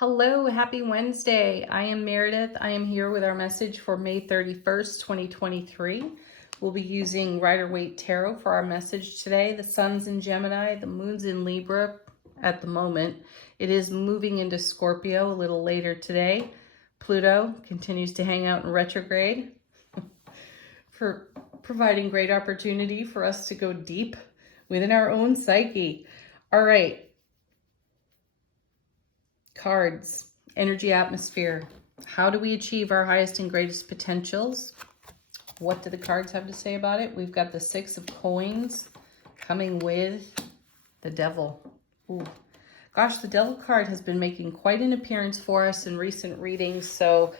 Hello, happy Wednesday. I am Meredith. I am here with our message for May 31st, 2023. We'll be using Rider-Waite Tarot for our message today. The sun's in Gemini, the moon's in Libra at the moment. It is moving into Scorpio a little later today. Pluto continues to hang out in retrograde for providing great opportunity for us to go deep within our own psyche. All right. Cards, energy atmosphere. How do we achieve our highest and greatest potentials? What do the cards have to say about it? We've got the Six of Coins coming with the Devil. Ooh. Gosh, the Devil card has been making quite an appearance for us in recent readings. So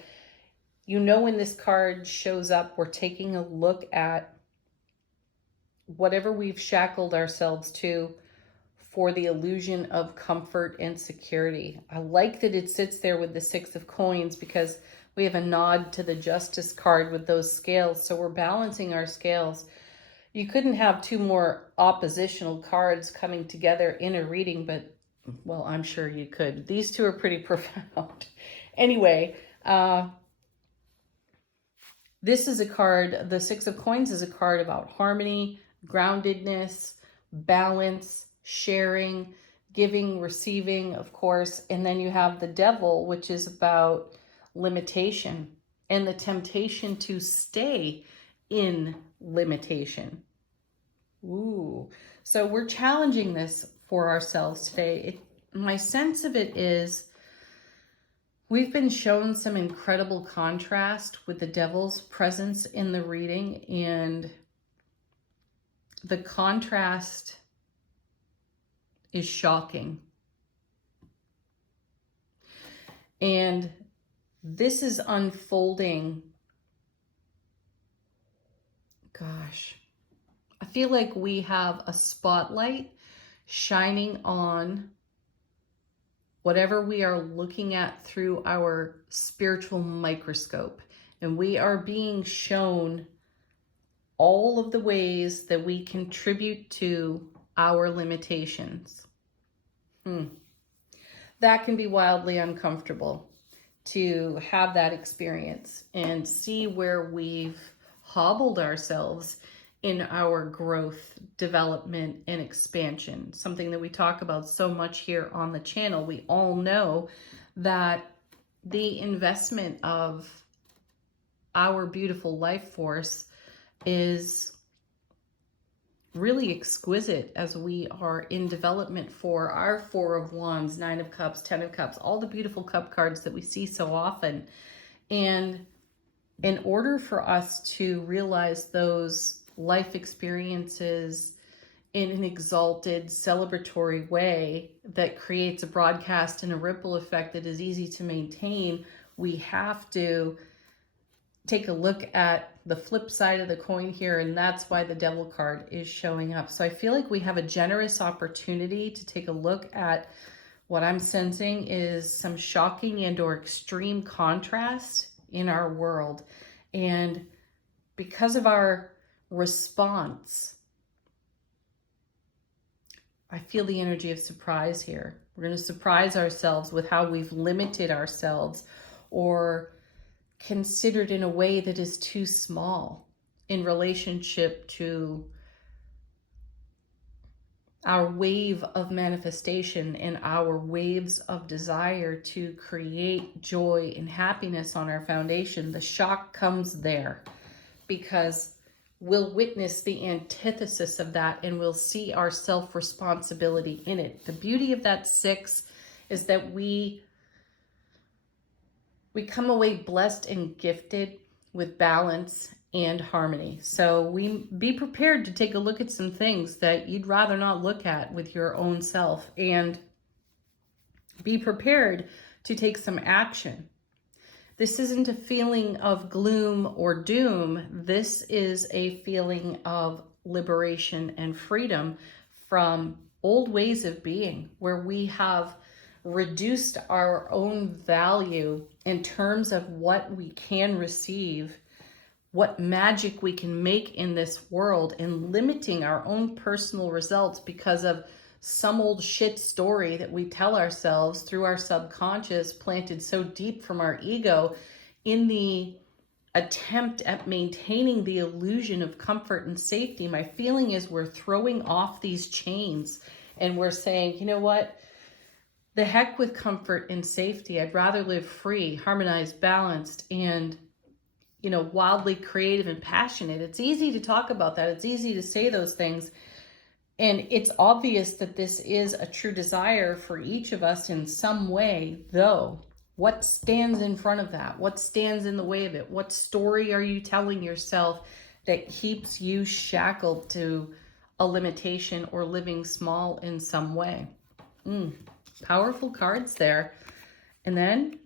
you know when this card shows up, we're taking a look at whatever we've shackled ourselves to for the illusion of comfort and security. I like that it sits there with the Six of Coins because we have a nod to the Justice card with those scales. So we're balancing our scales. You couldn't have two more oppositional cards coming together in a reading, but, well, I'm sure you could. These two are pretty profound. Anyway, this is a card, the Six of Coins is a card about harmony, groundedness, balance, sharing, giving, receiving, of course. And then you have the Devil, which is about limitation and the temptation to stay in limitation. Ooh. So we're challenging this for ourselves today. My sense of it is we've been shown some incredible contrast with the Devil's presence in the reading, and the contrast is shocking. And this is unfolding. Gosh, I feel like we have a spotlight shining on whatever we are looking at through our spiritual microscope. And we are being shown all of the ways that we contribute to our limitations. That can be wildly uncomfortable to have that experience and see where we've hobbled ourselves in our growth, development, and expansion. Something that we talk about so much here on the channel. We all know that the investment of our beautiful life force is really exquisite as we are in development for our Four of Wands, Nine of Cups, Ten of Cups, all the beautiful cup cards that we see so often. And in order for us to realize those life experiences in an exalted, celebratory way that creates a broadcast and a ripple effect that is easy to maintain, we have to take a look at the flip side of the coin here, and that's why the Devil card is showing up. So I feel like we have a generous opportunity to take a look at what I'm sensing is some shocking and or extreme contrast in our world. And because of our response, I feel the energy of surprise here. We're going to surprise ourselves with how we've limited ourselves or considered in a way that is too small in relationship to our wave of manifestation and our waves of desire to create joy and happiness on our foundation. The shock comes there because we'll witness the antithesis of that and we'll see our self-responsibility in it. The beauty of that six is that we come away blessed and gifted with balance and harmony. So be prepared to take a look at some things that you'd rather not look at with your own self, and be prepared to take some action. This isn't a feeling of gloom or doom. This is a feeling of liberation and freedom from old ways of being, where we have reduced our own value in terms of what we can receive, what magic we can make in this world, and limiting our own personal results because of some old shit story that we tell ourselves through our subconscious, planted so deep from our ego, in the attempt at maintaining the illusion of comfort and safety. My feeling is we're throwing off these chains and we're saying, you know what? The heck with comfort and safety. I'd rather live free, harmonized, balanced, and, you know, wildly creative and passionate. It's easy to talk about that. It's easy to say those things. And it's obvious that this is a true desire for each of us in some way, though. What stands in front of that? What stands in the way of it? What story are you telling yourself that keeps you shackled to a limitation or living small in some way? Powerful cards there. And then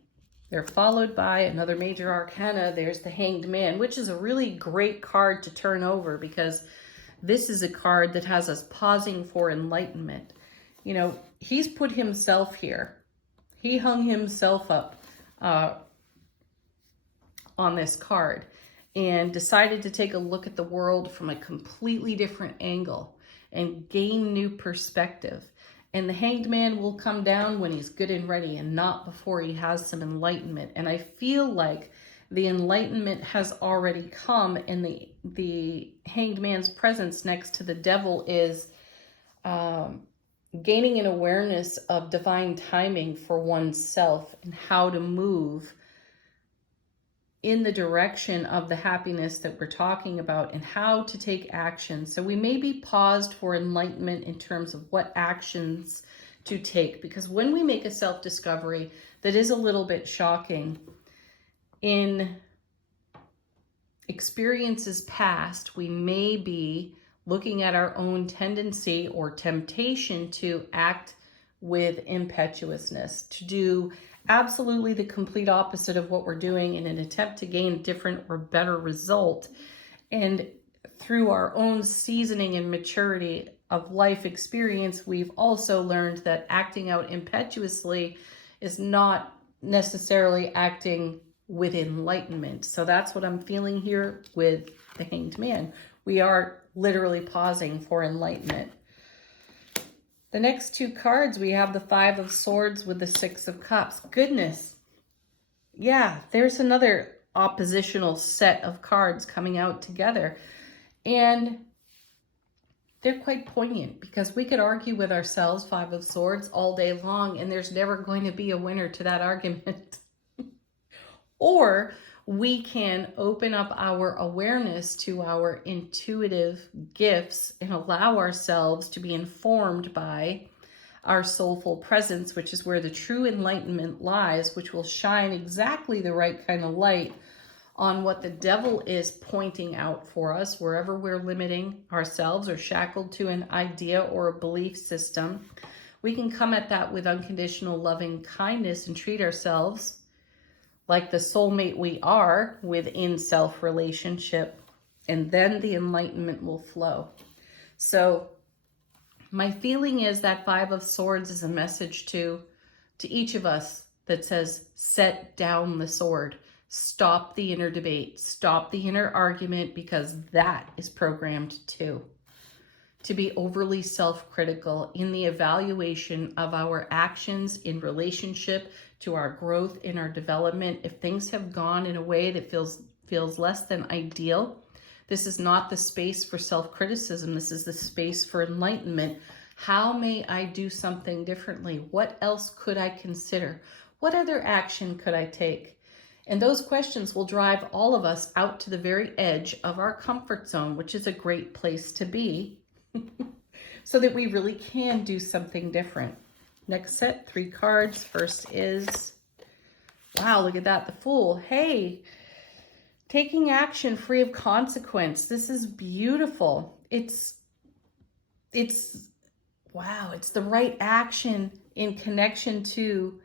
they're followed by another major arcana. There's the Hanged Man, which is a really great card to turn over because this is a card that has us pausing for enlightenment. You know, he's put himself here. He hung himself up on this card and decided to take a look at the world from a completely different angle and gain new perspective. And the Hanged Man will come down when he's good and ready and not before he has some enlightenment. And I feel like the enlightenment has already come, and the Hanged Man's presence next to the Devil is gaining an awareness of divine timing for oneself and how to move in the direction of the happiness that we're talking about and how to take action. So we may be paused for enlightenment in terms of what actions to take, because when we make a self-discovery that is a little bit shocking, in experiences past, we may be looking at our own tendency or temptation to act with impetuousness, to do absolutely the complete opposite of what we're doing in an attempt to gain a different or better result. And through our own seasoning and maturity of life experience, we've also learned that acting out impetuously is not necessarily acting with enlightenment. So that's what I'm feeling here with the Hanged Man. We are literally pausing for enlightenment. The next two cards, we have the Five of Swords with the Six of Cups. Goodness. Yeah, there's another oppositional set of cards coming out together. And they're quite poignant because we could argue with ourselves, Five of Swords, all day long, and there's never going to be a winner to that argument. Or we can open up our awareness to our intuitive gifts and allow ourselves to be informed by our soulful presence, which is where the true enlightenment lies, which will shine exactly the right kind of light on what the Devil is pointing out for us, wherever we're limiting ourselves or shackled to an idea or a belief system. We can come at that with unconditional loving kindness and treat ourselves like the soulmate we are within self-relationship, and then the enlightenment will flow. So my feeling is that Five of Swords is a message to each of us that says, set down the sword, stop the inner debate, stop the inner argument, because that is programmed too. To be overly self-critical in the evaluation of our actions in relationship to our growth, in our development. If things have gone in a way that feels less than ideal, this is not the space for self-criticism. This is the space for enlightenment. How may I do something differently? What else could I consider? What other action could I take? And those questions will drive all of us out to the very edge of our comfort zone, which is a great place to be, so that we really can do something different. Next set, 3 cards. First is, wow, look at that, the Fool. Hey, taking action free of consequence. This is beautiful. It's wow, it's the right action in connection to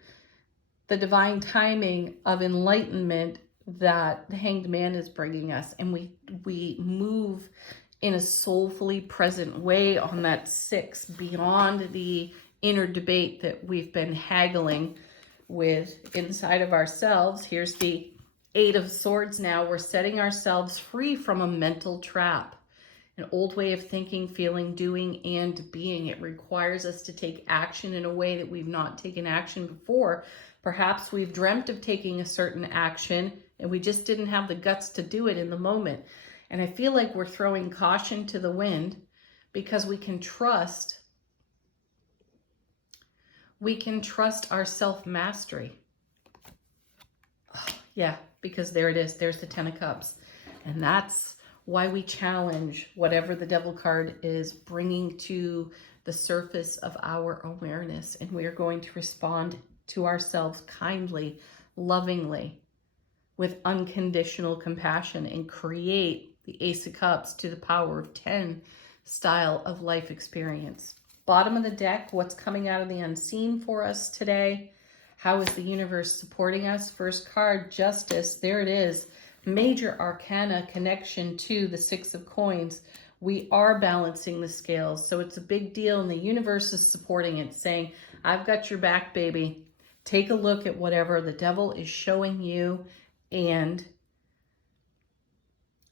the divine timing of enlightenment that the Hanged Man is bringing us. And we move in a soulfully present way on that 6, beyond the inner debate that we've been haggling with inside of ourselves. Here's the 8 of Swords now. We're setting ourselves free from a mental trap. an old way of thinking, feeling, doing, and being. It requires us to take action in a way that we've not taken action before. Perhaps we've dreamt of taking a certain action and we just didn't have the guts to do it in the moment. And I feel like we're throwing caution to the wind because we can trust our self-mastery. Yeah, because there it is. There's the 10 of Cups. And that's why we challenge whatever the Devil card is bringing to the surface of our awareness. And we are going to respond to ourselves kindly, lovingly, with unconditional compassion, and create the Ace of Cups to the power of 10 style of life experience. Bottom of the deck, what's coming out of the unseen for us today? How is the universe supporting us? First card, Justice. There it is. Major Arcana connection to the Six of Coins. We are balancing the scales. So it's a big deal, and the universe is supporting it, saying, I've got your back, baby. Take a look at whatever the devil is showing you and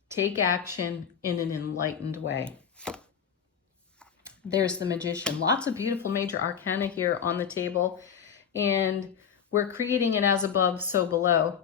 take action in an enlightened way. There's the Magician. Lots of beautiful major arcana here on the table. And we're creating an as above, so below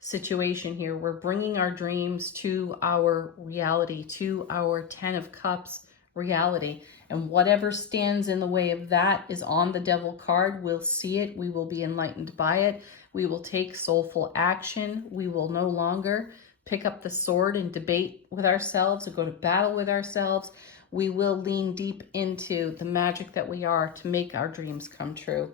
situation here. We're bringing our dreams to our reality, to our 10 of Cups reality. And whatever stands in the way of that is on the Devil card. We'll see it. We will be enlightened by it. We will take soulful action. We will no longer pick up the sword and debate with ourselves or go to battle with ourselves. We will lean deep into the magic that we are to make our dreams come true.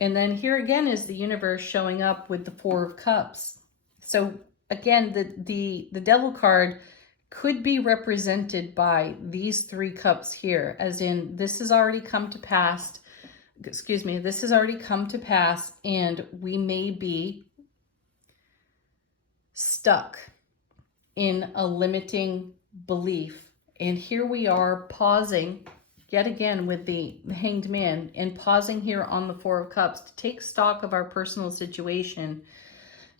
And then here again is the universe showing up with the Four of Cups. So again, the Devil card could be represented by these 3 cups here, as in this has already come to pass. Excuse me, this has already come to pass, and we may be stuck in a limiting belief. And here we are pausing yet again with the Hanged Man, and pausing here on the Four of Cups to take stock of our personal situation,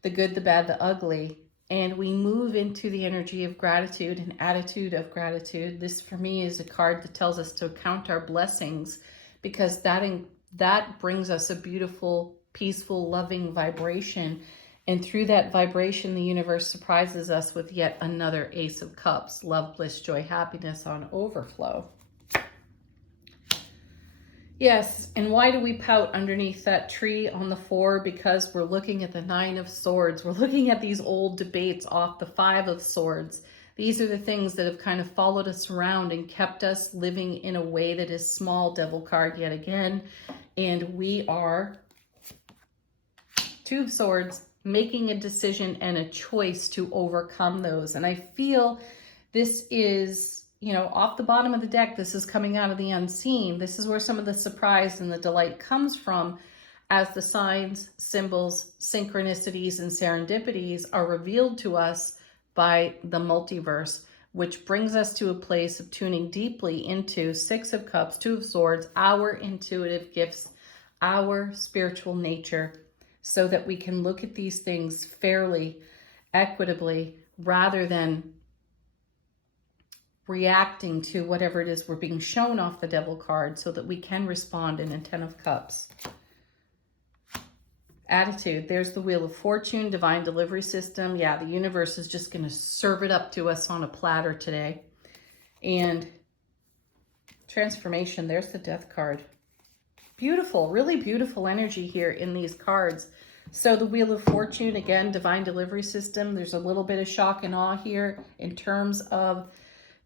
the good, the bad, the ugly, and we move into the energy of gratitude and attitude of gratitude. This for me is a card that tells us to count our blessings, because that brings us a beautiful, peaceful, loving vibration. And through that vibration, the universe surprises us with yet another Ace of Cups, love, bliss, joy, happiness on overflow. Yes, and why do we pout underneath that tree on the 4? Because we're looking at the 9 of Swords. We're looking at these old debates off the 5 of Swords. These are the things that have kind of followed us around and kept us living in a way that is small. Devil card yet again. And we are 2 of Swords, making a decision and a choice to overcome those. And I feel this is, you know, off the bottom of the deck, this is coming out of the unseen. This is where some of the surprise and the delight comes from, as the signs, symbols, synchronicities, and serendipities are revealed to us by the multiverse, which brings us to a place of tuning deeply into 6 of Cups, 2 of Swords, our intuitive gifts, our spiritual nature, so that we can look at these things fairly, equitably, rather than reacting to whatever it is we're being shown off the Devil card, so that we can respond in a 10 of Cups. Attitude, there's the Wheel of Fortune, divine delivery system. Yeah, the universe is just going to serve it up to us on a platter today. And transformation, there's the Death card. Beautiful, really beautiful energy here in these cards. So the Wheel of Fortune, again, divine delivery system. There's a little bit of shock and awe here in terms of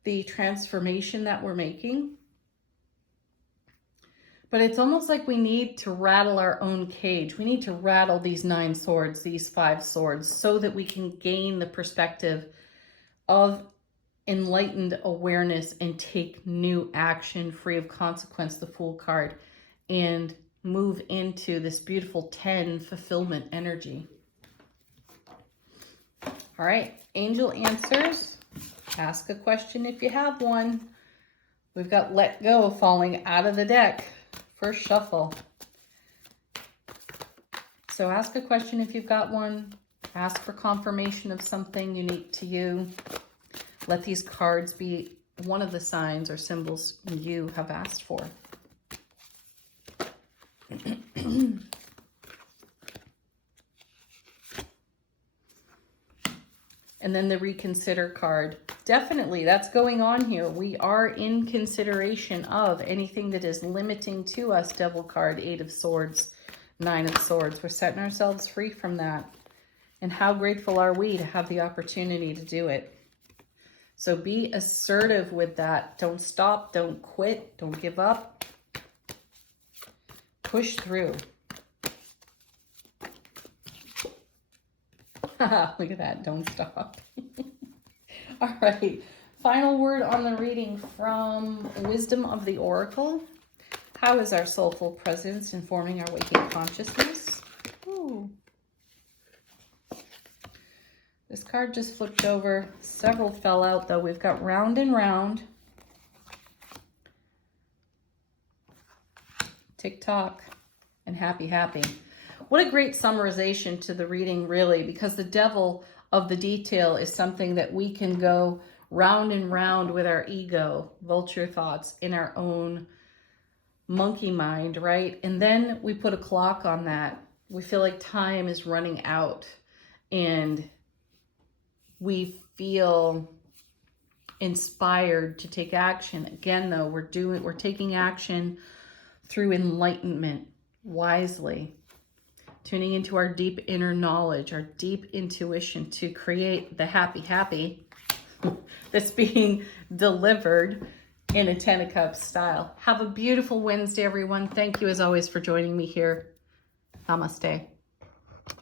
the transformation that we're making. But it's almost like we need to rattle our own cage. We need to rattle these 9 swords, these 5 swords, so that we can gain the perspective of enlightened awareness and take new action free of consequence, the Fool card, and move into this beautiful 10 fulfillment energy. All right, angel answers. Ask a question if you have one. We've got Let Go falling out of the deck. First shuffle. So ask a question if you've got one. Ask for confirmation of something unique to you. Let these cards be one of the signs or symbols you have asked for. And then the reconsider card. Definitely, that's going on here. We are in consideration of anything that is limiting to us. Devil card, 8 of Swords, 9 of Swords. We're setting ourselves free from that. And how grateful are we to have the opportunity to do it? So be assertive with that. Don't stop, don't quit, don't give up. Push through. Look at that, don't stop. All right, final word on the reading from Wisdom of the Oracle. How is our soulful presence informing our waking consciousness? Ooh. This card just flipped over. Several fell out, though. We've got round and round. Tick-tock. And happy, happy. What a great summarization to the reading, really, because the devil of the detail is something that we can go round and round with our ego, vulture thoughts, in our own monkey mind, right? And then we put a clock on that. We feel like time is running out, and we feel inspired to take action. Again, though, we're taking action through enlightenment, wisely, tuning into our deep inner knowledge, our deep intuition to create the happy, happy that's being delivered in a 10 of Cups style. Have a beautiful Wednesday, everyone. Thank you, as always, for joining me here. Namaste.